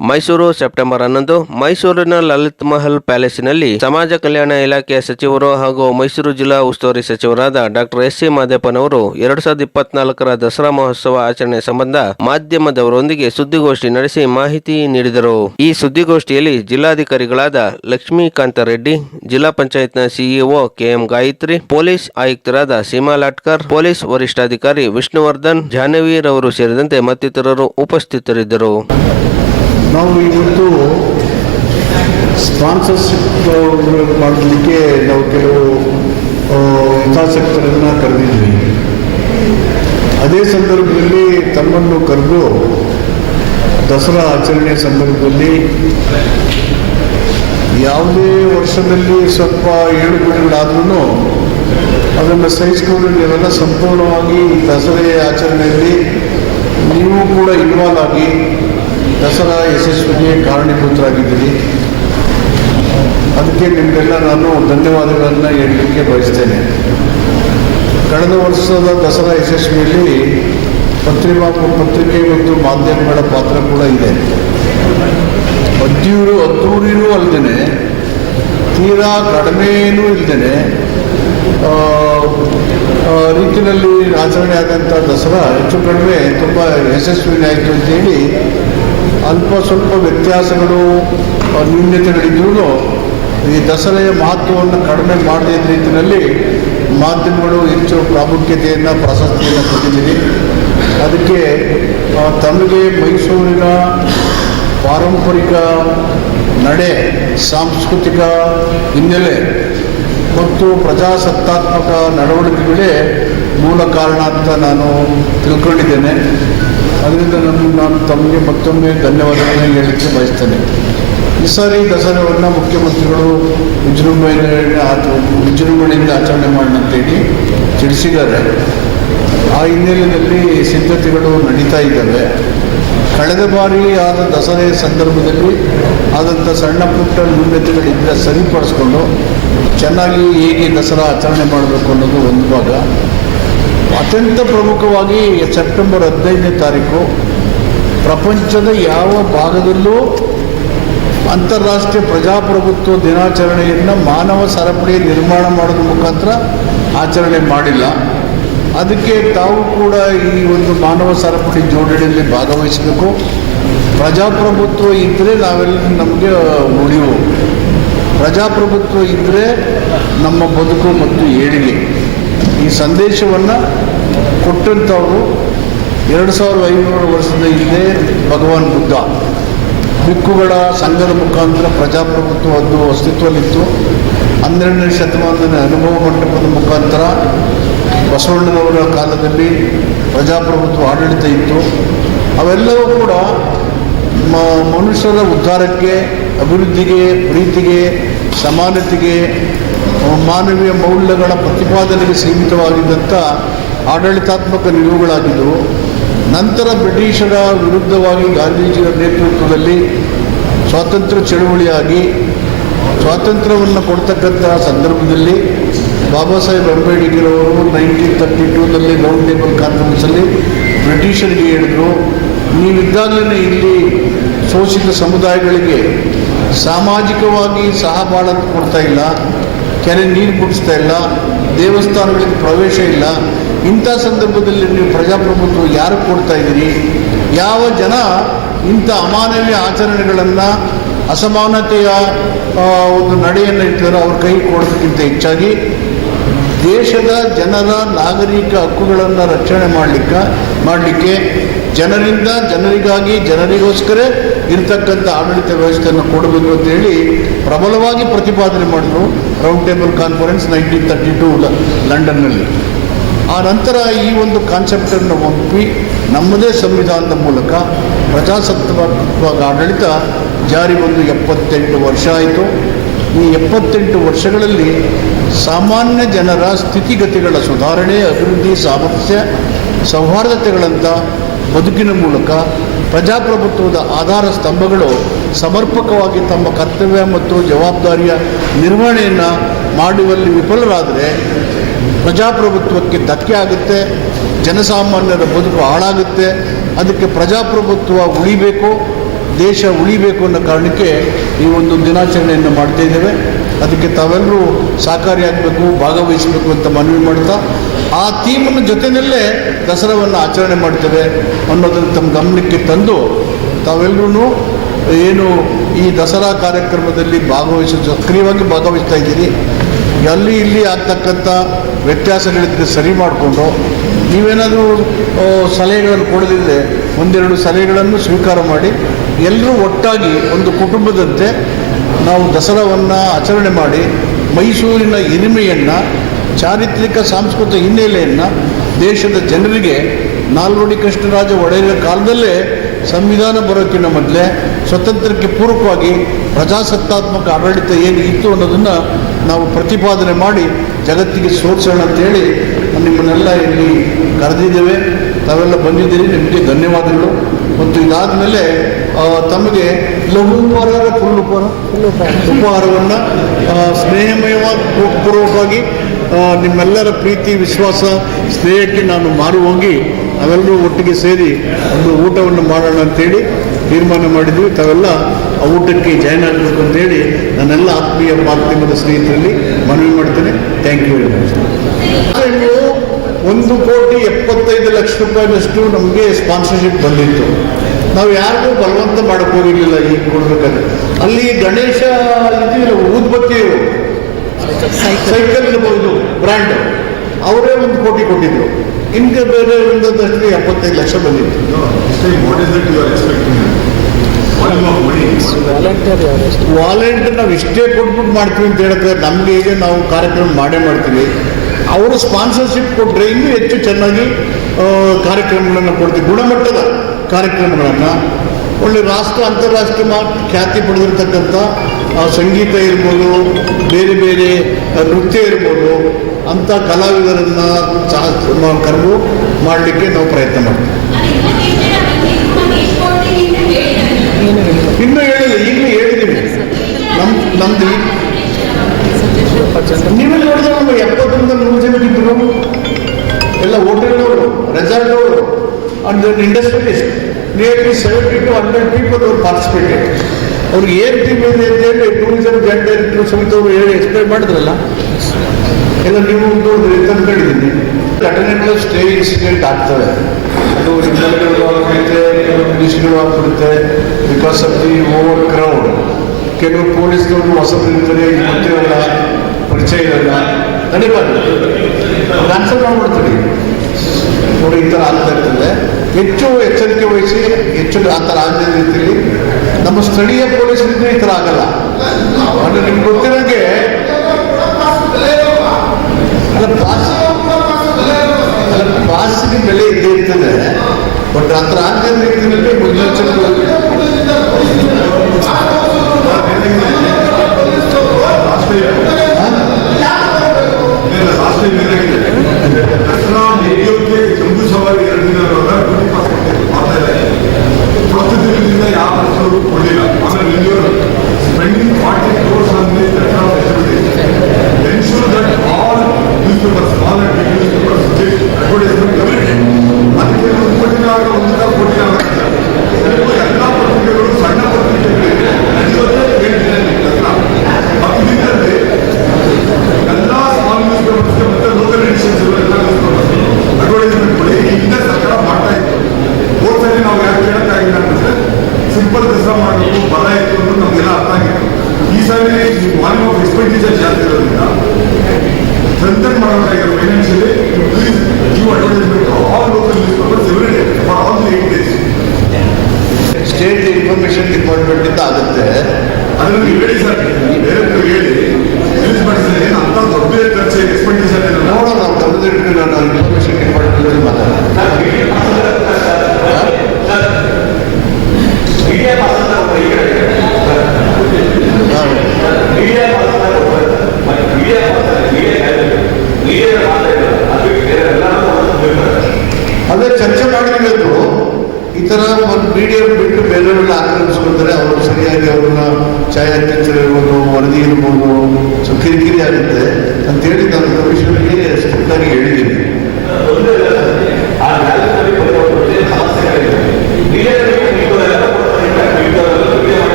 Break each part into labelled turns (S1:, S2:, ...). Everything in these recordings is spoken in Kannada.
S1: ಮೈಸೂರು, ಸೆಪ್ಟೆಂಬರ್ ಹನ್ನೊಂದು, ಮೈಸೂರಿನ ಲಲಿತ್ ಮಹಲ್ ಪ್ಯಾಲೇಸ್ನಲ್ಲಿ ಸಮಾಜ ಕಲ್ಯಾಣ ಇಲಾಖೆಯ ಸಚಿವರು ಹಾಗೂ ಮೈಸೂರು ಜಿಲ್ಲಾ ಉಸ್ತುವಾರಿ ಸಚಿವರಾದ ಡಾಕ್ಟರ್ ಎಸ್ ಸಿ ಮಾದೇಪ್ಪನವರು ಎರಡ್ ಸಾವಿರದ ಇಪ್ಪತ್ನಾಲ್ಕರ ದಸರಾ ಮಹೋತ್ಸವ ಆಚರಣೆ ಸಂಬಂಧ ಮಾಧ್ಯಮದವರೊಂದಿಗೆ ಸುದ್ದಿಗೋಷ್ಠಿ ನಡೆಸಿ ಮಾಹಿತಿ ನೀಡಿದರು. ಈ ಸುದ್ದಿಗೋಷ್ಠಿಯಲ್ಲಿ ಜಿಲ್ಲಾಧಿಕಾರಿಗಳಾದ ಲಕ್ಷ್ಮೀಕಾಂತ ರೆಡ್ಡಿ, ಜಿಲ್ಲಾ ಪಂಚಾಯತ್ನ ಸಿಇಒ ಕೆಎಂ ಗಾಯತ್ರಿ, ಪೊಲೀಸ್ ಆಯುಕ್ತರಾದ ಸೀಮಾ ಲಾಟ್ಕರ್, ಪೊಲೀಸ್ ವರಿಷ್ಠಾಧಿಕಾರಿ ವಿಷ್ಣುವರ್ಧನ್ ಜಾಹ್ನವೀರವರು ಸೇರಿದಂತೆ ಮತ್ತಿತರರು ಉಪಸ್ಥಿತರಿದ್ದರು.
S2: ನಾವು ಇವತ್ತು ಸ್ಪಾನ್ಸರ್ಶಿಪ್ ಮಾಡಲಿಕ್ಕೆ ನಾವು ಕೆಲವು ಹಿತಾಸಕ್ತರನ್ನು ಕರೆದಿದ್ವಿ. ಅದೇ ಸಂದರ್ಭದಲ್ಲಿ ತಮ್ಮನ್ನು ಕರೆದು ದಸರಾ ಆಚರಣೆ ಸಂದರ್ಭದಲ್ಲಿ ಯಾವುದೇ ವರ್ಷದಲ್ಲಿ ಸ್ವಲ್ಪ ಏಳು ಏಳುಬೀಳುಗಳಾದ್ರೂ ಅದನ್ನು ಸಹಿಸಿಕೊಂಡು ನೀವೆಲ್ಲ ಸಂಪೂರ್ಣವಾಗಿ ದಸರೆ ಆಚರಣೆಯಲ್ಲಿ ನೀವು ಕೂಡ ಇನ್ವಾಲ್ವ್ ಆಗಿ ದಸರಾ ಯಶಸ್ವಿಗೆ ಕಾರಣೀಭೂತರಾಗಿದ್ದೀರಿ. ಅದಕ್ಕೆ ನಿಮಗೆಲ್ಲ ನಾನು ಧನ್ಯವಾದಗಳನ್ನು ಹೇಳಲಿಕ್ಕೆ ಬಯಸ್ತೇನೆ. ಕಳೆದ ವರ್ಷದ ದಸರಾ ಯಶಸ್ವಿಯಲ್ಲಿ ಪತ್ರಿಕಾ ಪತ್ರಿಕೆ ಮತ್ತು ಮಾಧ್ಯಮಗಳ ಪಾತ್ರ ಕೂಡ ಇದೆ. ಅದ್ದೂರು ಅದ್ದೂರಿನೂ ಅಲ್ಲದೆ ತೀರಾ ಕಡಿಮೆನೂ ಇಲ್ಲದೇ ರೀತಿಯಲ್ಲಿ ಆಚರಣೆ ಆದಂಥ ದಸರಾ ಹೆಚ್ಚು ಕಡಿಮೆ ತುಂಬ ಯಶಸ್ವಿಯಾಯಿತು ಅಂತೇಳಿ ಅಲ್ಪ ಸ್ವಲ್ಪ ವ್ಯತ್ಯಾಸಗಳು ನ್ಯೂನ್ಯತೆಗಳಿದ್ರೂ ಈ ದಸರೆಯ ಮಹತ್ವವನ್ನು ಕಡಿಮೆ ಮಾಡದೇ ರೀತಿಯಲ್ಲಿ ಮಾಧ್ಯಮಗಳು ಹೆಚ್ಚು ಪ್ರಾಮುಖ್ಯತೆಯನ್ನು, ಪ್ರಶಸ್ತಿಯನ್ನು ಕೊಟ್ಟಿದ್ದೀರಿ. ಅದಕ್ಕೆ ತಮಗೆ ಮೈಸೂರಿನ ಪಾರಂಪರಿಕ ನಡೆ, ಸಾಂಸ್ಕೃತಿಕ ಹಿನ್ನೆಲೆ ಮತ್ತು ಪ್ರಜಾಸತ್ತಾತ್ಮಕ ನಡವಳಿಕೆಗಳೇ ಮೂಲ ಕಾರಣ ಅಂತ ನಾನು ತಿಳ್ಕೊಂಡಿದ್ದೇನೆ. ಅದರಿಂದ ನಾನು ನಾನು ತಮಗೆ ಮತ್ತೊಮ್ಮೆ ಧನ್ಯವಾದಗಳನ್ನು ಹೇಳಲಿಕ್ಕೆ ಬಯಸ್ತೇನೆ. ಈ ಸಾರಿ ದಸರಾವನ್ನು ಮುಖ್ಯಮಂತ್ರಿಗಳು ವಿಜೃಂಭಣೆ ಆಚ- ವಿಜೃಂಭಣೆಯಿಂದ ಆಚರಣೆ ಮಾಡೋಣಂತೇಳಿ ತಿಳಿಸಿದ್ದಾರೆ. ಆ ಹಿನ್ನೆಲೆಯಲ್ಲಿ ಸಿದ್ಧತೆಗಳು ನಡೀತಾ ಇದ್ದಾವೆ. ಕಳೆದ ಬಾರಿ ಆದ ದಸರೆಯ ಸಂದರ್ಭದಲ್ಲಿ ಆದಂಥ ಸಣ್ಣ ಪುಟ್ಟ ನ್ಯೂನ್ಯತೆಗಳಿದ್ದರೆ ಸರಿಪಡಿಸ್ಕೊಂಡು ಚೆನ್ನಾಗಿ ಹೇಗೆ ದಸರಾ ಆಚರಣೆ ಮಾಡಬೇಕು ಅನ್ನೋದು ಒಂದು ಭಾಗ. ಅತ್ಯಂತ ಪ್ರಮುಖವಾಗಿ ಸೆಪ್ಟೆಂಬರ್ ಹದಿನೈದನೇ ತಾರೀಕು ಪ್ರಪಂಚದ ಯಾವ ಭಾಗದಲ್ಲೂ ಅಂತಾರಾಷ್ಟ್ರೀಯ ಪ್ರಜಾಪ್ರಭುತ್ವ ದಿನಾಚರಣೆಯನ್ನು ಮಾನವ ಸರಪಳಿ ನಿರ್ಮಾಣ ಮಾಡೋದ್ರ ಮುಖಾಂತರ ಆಚರಣೆ ಮಾಡಿಲ್ಲ. ಅದಕ್ಕೆ ತಾವು ಕೂಡ ಈ ಒಂದು ಮಾನವ ಸರಪಳಿ ಜೋಡಣೆಯಲ್ಲಿ ಭಾಗವಹಿಸಬೇಕು. ಪ್ರಜಾಪ್ರಭುತ್ವ ಇದ್ದರೆ ನಾವೆಲ್ಲ ನಮಗೆ ಉಳಿವು. ಪ್ರಜಾಪ್ರಭುತ್ವ ಇದ್ದರೆ ನಮ್ಮ ಬದುಕು ಮತ್ತು ಏಳಿಗೆ. ಈ ಸಂದೇಶವನ್ನು ಕೊಟ್ಟಂಥವರು ಎರಡು ಸಾವಿರದ ಐನೂರು ವರ್ಷದ ಹಿಂದೆ ಭಗವಾನ್ ಬುದ್ಧ. ಬಿಕ್ಕುಗಳ ಸಂಘದ ಮುಖಾಂತರ ಪ್ರಜಾಪ್ರಭುತ್ವ ಅದು ಅಸ್ತಿತ್ವದಲ್ಲಿತ್ತು ಹನ್ನೆರಡನೇ ಶತಮಾನದ ಅನುಭವ ಮಂಟಪದ ಮುಖಾಂತರ ಬಸವಣ್ಣನವರ ಕಾಲದಲ್ಲಿ ಪ್ರಜಾಪ್ರಭುತ್ವ ಆಡಳಿತ ಇತ್ತು. ಅವೆಲ್ಲವೂ ಕೂಡ ಮನುಷ್ಯರ ಉದ್ಧಾರಕ್ಕೆ, ಅಭಿವೃದ್ಧಿಗೆ, ಪ್ರೀತಿಗೆ, ಸಮಾನತೆಗೆ ಮಾನವೀಯ ಮೌಲ್ಯಗಳ ಪ್ರತಿಪಾದನೆಗೆ ಸೀಮಿತವಾಗಿದ್ದಂಥ ಆಡಳಿತಾತ್ಮಕ ನಿಲುವುಗಳಾಗಿದ್ದವು ನಂತರ ಬ್ರಿಟಿಷರ ವಿರುದ್ಧವಾಗಿ ಗಾಂಧೀಜಿಯ ನೇತೃತ್ವದಲ್ಲಿ ಸ್ವಾತಂತ್ರ್ಯ ಚಳುವಳಿಯಾಗಿ ಸ್ವಾತಂತ್ರ್ಯವನ್ನು ಕೊಡ್ತಕ್ಕಂಥ ಸಂದರ್ಭದಲ್ಲಿ ಬಾಬಾ ಸಾಹೇಬ್ ಅಂಬೇಡ್ಕರ್ ಅವರು ನೈನ್ಟೀನ್ ತರ್ಟಿ ಟೂನಲ್ಲಿ ರೌಂಡ್ ಟೇಬಲ್ ಕಾನ್ಫರೆನ್ಸಲ್ಲಿ ಬ್ರಿಟಿಷರಿಗೆ ಹೇಳಿದರು, ನೀವಿದ್ದಾಗಲೇ ಇಲ್ಲಿ ಶೋಷಿತ ಸಮುದಾಯಗಳಿಗೆ ಸಾಮಾಜಿಕವಾಗಿ ಸಹಬಾಳ ಕೊಡ್ತಾ ಇಲ್ಲ. ಕೆರೆ ನೀರು ಕುಡಿಸ್ತಾ ಇಲ್ಲ ದೇವಸ್ಥಾನಗಳಿಗೆ ಪ್ರವೇಶ ಇಲ್ಲ. ಇಂಥ ಸಂದರ್ಭದಲ್ಲಿ ನೀವು ಪ್ರಜಾಪ್ರಭುತ್ವ ಯಾರು ಕೊಡ್ತಾ ಇದ್ದೀರಿ? ಯಾವ ಜನ ಇಂಥ ಅಮಾನವೀಯ ಆಚರಣೆಗಳನ್ನು, ಅಸಮಾನತೆಯ ಒಂದು ನಡೆಯನ್ನು ಇರ್ತಾರೋ ಅವ್ರ ಕೈ ಕೊಡೋದಕ್ಕಿಂತ ಹೆಚ್ಚಾಗಿ ದೇಶದ ಜನರ ನಾಗರಿಕ ಹಕ್ಕುಗಳನ್ನು ರಕ್ಷಣೆ ಮಾಡಲಿಕ್ಕೆ ಮಾಡಲಿಕ್ಕೆ ಜನರಿಂದ ಜನರಿಗಾಗಿ ಜನರಿಗೋಸ್ಕರ ಇರತಕ್ಕಂಥ ಆಡಳಿತ ವ್ಯವಸ್ಥೆಯನ್ನು ಕೊಡಬೇಕು ಅಂತೇಳಿ ಪ್ರಬಲವಾಗಿ ಪ್ರತಿಪಾದನೆ ಮಾಡಿದರು round table conference nineteen thirty two ಲಂಡನ್ನಲ್ಲಿ. ಆ ನಂತರ ಈ ಒಂದು ಕಾನ್ಸೆಪ್ಟನ್ನು ಒಪ್ಪಿ ನಮ್ಮದೇ ಸಂವಿಧಾನದ ಮೂಲಕ ಪ್ರಜಾಸತ್ತಾತ್ಮಕ ಆಡಳಿತ ಜಾರಿ ಬಂದು ಎಪ್ಪತ್ತೆಂಟು ವರ್ಷ ಆಯಿತು. ಈ ಎಪ್ಪತ್ತೆಂಟು ವರ್ಷಗಳಲ್ಲಿ ಸಾಮಾನ್ಯ ಜನರ ಸ್ಥಿತಿಗತಿಗಳ ಸುಧಾರಣೆ, ಅಭಿವೃದ್ಧಿ, ಸಾಮರ್ಥ್ಯ ಸೌಹಾರ್ದತೆಗಳಂಥ ಬದುಕಿನ ಮೂಲಕ ಪ್ರಜಾಪ್ರಭುತ್ವದ ಆಧಾರ ಸ್ತಂಭಗಳು ಸಮರ್ಪಕವಾಗಿ ತಮ್ಮ ಕರ್ತವ್ಯ ಮತ್ತು ಜವಾಬ್ದಾರಿಯ ನಿರ್ವಹಣೆಯನ್ನು ಮಾಡುವಲ್ಲಿ ವಿಫಲರಾದರೆ ಪ್ರಜಾಪ್ರಭುತ್ವಕ್ಕೆ ಧಕ್ಕೆ ಆಗುತ್ತೆ, ಜನಸಾಮಾನ್ಯರ ಬದುಕು ಹಾಳಾಗುತ್ತೆ, ಅದಕ್ಕೆ ಪ್ರಜಾಪ್ರಭುತ್ವ ಉಳಿಬೇಕು, ದೇಶ ಉಳಿಬೇಕು ಅನ್ನೋ ಕಾರಣಕ್ಕೆ ಈ ಒಂದು ದಿನಾಚರಣೆಯನ್ನು ಮಾಡ್ತಾ ಇದ್ದೇವೆ. ಅದಕ್ಕೆ ತಾವೆಲ್ಲರೂ ಸಹಕಾರಿಯಾಗಬೇಕು, ಭಾಗವಹಿಸಬೇಕು ಅಂತ ಮನವಿ ಮಾಡ್ತಾ ಆ ಥೀಮನ್ನು ಜೊತೆಯಲ್ಲೇ ದಸರಾವನ್ನು ಆಚರಣೆ ಮಾಡ್ತೇವೆ ಅನ್ನೋದನ್ನು ತಮ್ಮ ಗಮನಕ್ಕೆ ತಂದು ತಾವೆಲ್ಲರೂ ಏನು ಈ ದಸರಾ ಕಾರ್ಯಕ್ರಮದಲ್ಲಿ ಭಾಗವಹಿಸಿ ಸಕ್ರಿಯವಾಗಿ ಭಾಗವಹಿಸ್ತಾ ಇದ್ದೀರಿ. ಅಲ್ಲಿ ಇಲ್ಲಿ ಆಗ್ತಕ್ಕಂಥ ವ್ಯತ್ಯಾಸಗಳಿದ್ರೆ ಸರಿ ಮಾಡಿಕೊಂಡು ನೀವೇನಾದರೂ ಸಲಹೆಗಳನ್ನು ಕೊಡದಿದ್ದರೆ ಒಂದೆರಡು ಸಲಹೆಗಳನ್ನು ಸ್ವೀಕಾರ ಮಾಡಿ ಎಲ್ಲರೂ ಒಟ್ಟಾಗಿ ಒಂದು ಕುಟುಂಬದಂತೆ ನಾವು ದಸರಾವನ್ನು ಆಚರಣೆ ಮಾಡಿ ಮೈಸೂರಿನ ಹಿರಿಮೆಯನ್ನು ಚಾರಿತ್ರಿಕ ಸಾಂಸ್ಕೃತಿಕ ಹಿನ್ನೆಲೆಯನ್ನು ದೇಶದ ಜನರಿಗೆ ನಾಲ್ವಡಿ ಕೃಷ್ಣರಾಜ ಒಡೆಯರ ಕಾಲದಲ್ಲೇ ಸಂವಿಧಾನ ಬರೋಕ್ಕಿಂತ ಮೊದಲೇ ಸ್ವತಂತ್ರಕ್ಕೆ ಪೂರಕವಾಗಿ ಪ್ರಜಾಸತ್ತಾತ್ಮಕ ಆಡಳಿತ ಏನು ಇತ್ತು ಅನ್ನೋದನ್ನು ನಾವು ಪ್ರತಿಪಾದನೆ ಮಾಡಿ ಜಗತ್ತಿಗೆ ಸೋರಿಸೋಣ ಅಂತೇಳಿ ನಿಮ್ಮನ್ನೆಲ್ಲ ಇಲ್ಲಿ ಕರೆದಿದ್ದೇವೆ. ತಾವೆಲ್ಲ ಬಂದಿದ್ದೀರಿ. ನಿಮಗೆ ಧನ್ಯವಾದಗಳು. ಮತ್ತು ಇದಾದ ಮೇಲೆ ತಮಗೆ ಲಘು ಉಪಹಾರ ಫುಲ್ ಉಪಹಾರ? ಉಪಹಾರವನ್ನು ಸ್ನೇಹಮಯವಾಗಿ ಪೂರ್ವಕವಾಗಿ ನಿಮ್ಮೆಲ್ಲರ ಪ್ರೀತಿ, ವಿಶ್ವಾಸ, ಸ್ನೇಹಕ್ಕೆ ನಾನು ಮಾರು ಹೋಗಿ ನಾವೆಲ್ಲರೂ ಒಟ್ಟಿಗೆ ಸೇರಿ ಒಂದು ಊಟವನ್ನು ಮಾಡೋಣ ಅಂತೇಳಿ ತೀರ್ಮಾನ ಮಾಡಿದ್ವಿ. ತಾವೆಲ್ಲ ಆ ಊಟಕ್ಕೆ ಜಾಯ್ನ್ ಆಗಬೇಕು ಅಂತೇಳಿ ನನ್ನೆಲ್ಲ ಆತ್ಮೀಯ ಮಾಧ್ಯಮದ ಸ್ನೇಹಿತರಲ್ಲಿ ಮನವಿ ಮಾಡ್ತೇನೆ. ಥ್ಯಾಂಕ್ ಯು ವೆರಿ ಮಚ್ ಒಂದು ಕೋಟಿ ಎಪ್ಪತ್ತೈದು ಲಕ್ಷ ರೂಪಾಯಿನಷ್ಟು ನಮಗೆ ಸ್ಪಾನ್ಸರ್ಶಿಪ್ ಬಂದಿತ್ತು. ನಾವು ಯಾರಿಗೂ ಬಲವಂತ ಮಾಡಕ್ಕೆ ಹೋಗಿರಲಿಲ್ಲ ಈಗ ಕೊಡ್ಬೇಕಾದ್ರೆ. ಅಲ್ಲಿ ಗಣೇಶ ಇದೆಯಲ್ಲ ಊದ್ಬತ್ತಿ ಸೈಕಲ್ ಇರ್ಬೋದು ಬ್ರ್ಯಾಂಡ್. ಅವರೇ ಒಂದು ಕೋಟಿ ಕೊಟ್ಟಿದ್ರು. ಇನ್ಗೆ ಬೇರೆ ಒಂದಷ್ಟು ಎಪ್ಪತ್ತೈದು ಲಕ್ಷ ಬಂದಿತ್ತು. ವಾಲೆಂಟ್ ನಾವು ಇಷ್ಟೇ ಕೊಟ್ಬಿಟ್ಟು ಮಾಡ್ತೀವಿ ಅಂತ ಹೇಳಿದ್ರೆ ನಮ್ಗೆ ಹೇಗೆ ನಾವು ಕಾರ್ಯಕ್ರಮ ಮಾಡೇ ಮಾಡ್ತೀವಿ. ಅವರು ಸ್ಪಾನ್ಸರ್ಶಿಪ್ ಕೊಟ್ಟರೆ ಇನ್ನೂ ಹೆಚ್ಚು ಚೆನ್ನಾಗಿ ಕಾರ್ಯಕ್ರಮಗಳನ್ನು ಕೊಡ್ತೀವಿ. ಗುಣಮಟ್ಟದ ಕಾರ್ಯಕ್ರಮಗಳನ್ನು. ಒಳ್ಳೆ ರಾಷ್ಟ್ರ ಅಂತಾರಾಷ್ಟ್ರೀಯ ಖ್ಯಾತಿ ಪಡೆದಿರ್ತಕ್ಕಂಥ ಸಂಗೀತ ಇರ್ಬೋದು, ಬೇರೆ ಬೇರೆ ನೃತ್ಯ ಇರ್ಬೋದು, ಅಂಥ ಕಲಾವಿದರನ್ನು ಕರೆದು ಮಾಡಲಿಕ್ಕೆ ನಾವು ಪ್ರಯತ್ನ ಮಾಡ್ತೀವಿ. ಇನ್ನೂ ಹೇಳಿಲ್ಲ, ಈಗಲೂ ಹೇಳಿದ್ದೀವಿ ನಮ್, ನಮ್ದು ನೀವೇ ನೋಡಿದ್ರೆ ನಮ್ಗೆ ಎಪ್ಪತ್ತರಿಂದ ನೂರು ಜನ ಇದ್ರು. ಎಲ್ಲ ಹೋಟೆಲ್ನವರು ರೆಸಾರ್ಟ್ನವರು and industrialist nearly seventy to hundred people ಅವ್ರು ಪಾರ್ಟಿಸಿಪೇಟೆಡ್ ಅವ್ರಿಗೆ ಏನು ಟೀಮ್ ಇದೆ ಅಂತ ಹೇಳಿ ಟೂರಿಸಂ ಡೈರೆಕ್ಟರ್ ಸಮಿತಿ ಅವರು ಹೇಳಿ ಎಕ್ಸ್ಪ್ಲೈನ್ ಮಾಡಿದ್ರಲ್ಲ? ಎಲ್ಲ ನೀವು ನೋಡಿದ್ರಿ ತಂದ್ಕೊಂಡಿದ್ದೀನಿ ಘಟನೆಗಳು ಸ್ಟೇ ಇನ್ಸಿಡೆಂಟ್ ಆಗ್ತವೆ ಅದು ನಿಮ್ಮಲ್ಲಿ ಆಗ್ಬಿಡುತ್ತೆ ಆಗ್ಬಿಡುತ್ತೆ because of the over crowd ಕೆಲವು ಪೊಲೀಸ್ನವರು ಹೊಸಬ್ರು ಇರ್ತಾರೆ ಗೊತ್ತಿರಲ್ಲ ಪರಿಚಯ ಇರಲ್ಲ ನಡಿಬಾರ್ದು ಆನ್ಸರ್ ಮಾಡ್ಬಿಡ್ತೀವಿ ನೋಡಿ, ಈ ಥರ ಆಗ್ತಾ ಇರ್ತದೆ. ಹೆಚ್ಚು ಎಚ್ಚರಿಕೆ ವಹಿಸಿ, ಹೆಚ್ಚು ಆ ಥರ ಆಗದೇ ರೀತಿಯಲ್ಲಿ ನಮ್ಮ ಸ್ಥಳೀಯ ಪೊಲೀಸರಿದ್ರೆ ಈ ಥರ ಆಗಲ್ಲ. ಅಂದ್ರೆ ನಿಮ್ಗೆ ಗೊತ್ತಿರೋಂಗೆ ಅಲ್ಲ ಬೆಲೆ ಇದ್ದೇ ಇರ್ತದೆ. ಬಟ್ ಆ ಥರ ಆಗದ ರೀತಿಯಲ್ಲಿ ಮುನ್ನೆಚ್ಚರಿಕೆ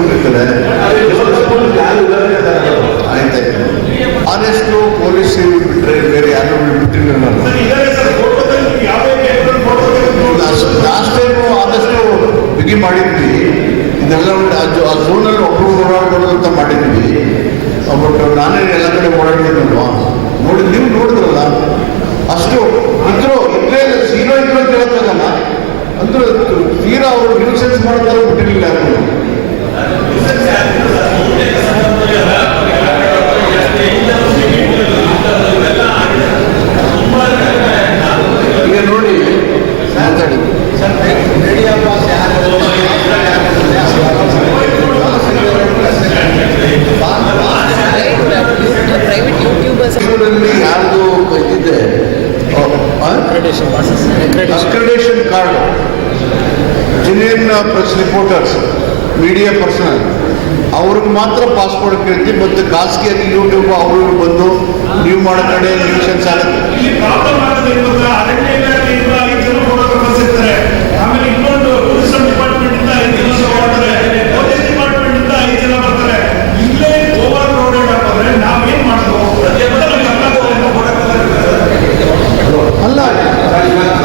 S2: ಬಂದ್ಬಿಟ್ಟಿರ್ತಾರೆ ಆಯ್ತಾಯ್ತು. ಪೊಲೀಸ್ ಬಿಟ್ರೆ ಬೇರೆ ಯಾರು ಬಿಟ್ಟಿಲ್ಲ ನಾನು. ಲಾಸ್ಟ್ ಟೈಮು ಆದಷ್ಟು ಬಿಗಿ ಮಾಡಿದ್ವಿ. ಇದೆಲ್ಲ ಜೋ- ಆ ಝೋನಲ್ಲಿ ಒಬ್ಬರು ಓಡಾಡ್ಬಾರ್ದು ಅಂತ ಮಾಡಿದ್ವಿ. ಬಟ್ ನಾನೇ ಎಲ್ಲ ಕಡೆ ಓಡಾಡಿದ್ದೀನಲ್ವಾ ನೋಡಿ, ನೀವು ನೋಡಿದ್ರಲ್ಲ? ಅಷ್ಟು ಇದ್ರು ಇದ್ರೆ ಸೀರೋ ಇದ್ರು ಅಂತ ಹೇಳಕ್ಕಾಗಲ್ಲ ಅಂದ್ರೆ ತೀರಾ ಅವರು ನ್ಯೂಸೆನ್ಸ್ ಮಾಡ್ತಾರೆ ಬಿಟ್ಟಿರಲಿಲ್ಲ ಯಾರು ಈಗ ನೋಡಿ ಮಾತಾಡಿ ಬೆಂಗಳೂರಲ್ಲಿ ಯಾರ್ದು ಇದಿದೆ accreditation card genuine press reporters media personnel ಅವ್ರಿಗೆ ಮಾತ್ರ ಪಾಸ್ಪೋರ್ಟ್ ಕೇಳ್ತೀವಿ ಮತ್ತು ಖಾಸಗಿಯಾಗಿ ಯೂಟ್ಯೂಬ್ ಅವರು ಬಂದು ನೀವು ಮಾಡೋ ಕಡೆ ನ್ಯೂಷನ್ಸ್ ಆಗುತ್ತೆ.
S3: ಇಲ್ಲಿ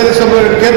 S2: ಸರಿ ಸ್ವಲ್ಪ ಕೇರ್